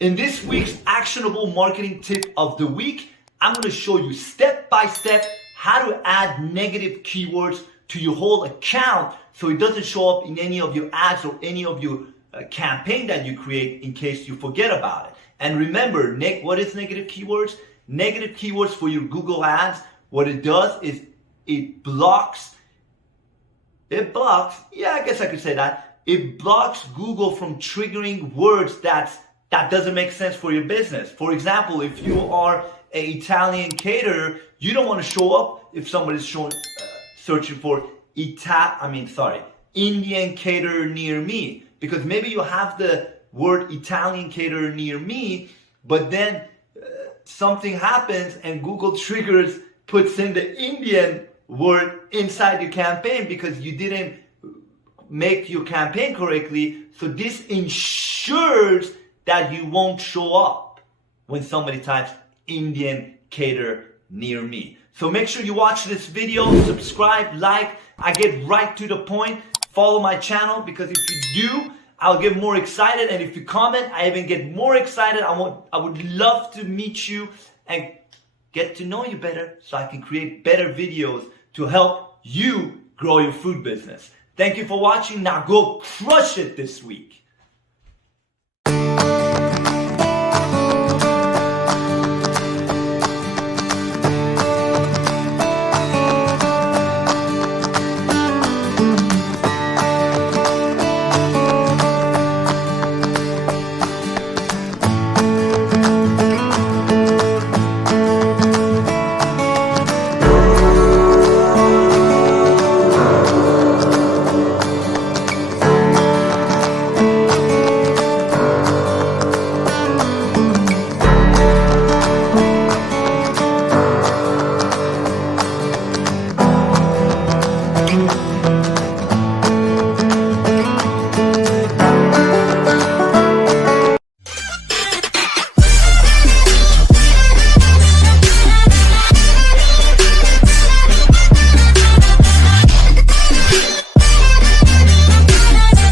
In this week's actionable marketing tip of the week, I'm going to show you step by step how to add negative keywords to your whole account so it doesn't show up in any of your ads or any of your campaign that you create in case you forget about it. And remember, what is negative keywords? Negative keywords for your Google ads, what it does is it blocks, yeah, I guess I could say that. It blocks Google from triggering words that doesn't make sense for your business. For example, if you are an Italian caterer, you don't want to show up if somebody's searching for Indian caterer near me, because maybe you have the word Italian caterer near me, but then something happens and Google puts in the Indian word inside your campaign because you didn't make your campaign correctly. So this ensures that you won't show up when somebody types Indian caterer near me. So make sure you watch this video, subscribe, like. I get right to the point. Follow my channel, because if you do, I'll get more excited. And if you comment, I even get more excited. I would love to meet you and get to know you better so I can create better videos to help you grow your food business. Thank you for watching. Now go crush it this week.